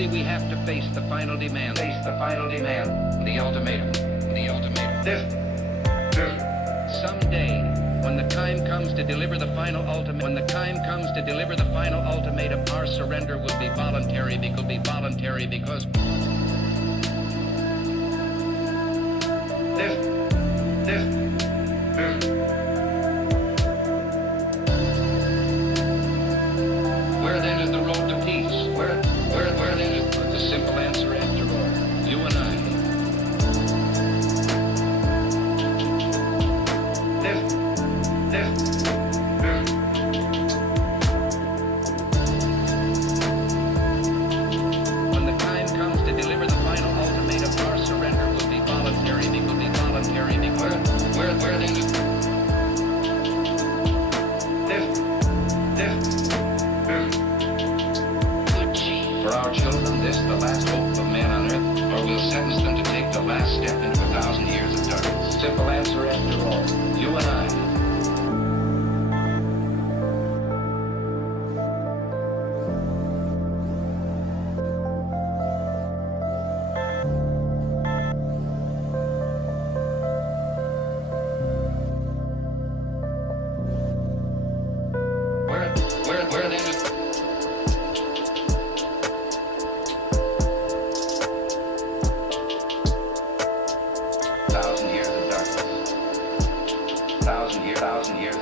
Eventually we have to face the final demand. Face the final demand. The ultimatum. The ultimatum. This. Someday, when the time comes to deliver the final ultimatum, our surrender will be voluntary because this. Where then is the road to peace? Where then is the simple answer after all? You and I. When the time comes to deliver the final ultimatum, our surrender will be voluntary because where then is for our children, this the last hope of man on earth, or we'll sentence them to take the last step into 1,000 years of darkness. Simple answer after all. You and I. Where then is 1,000 years of darkness. 1,000 years of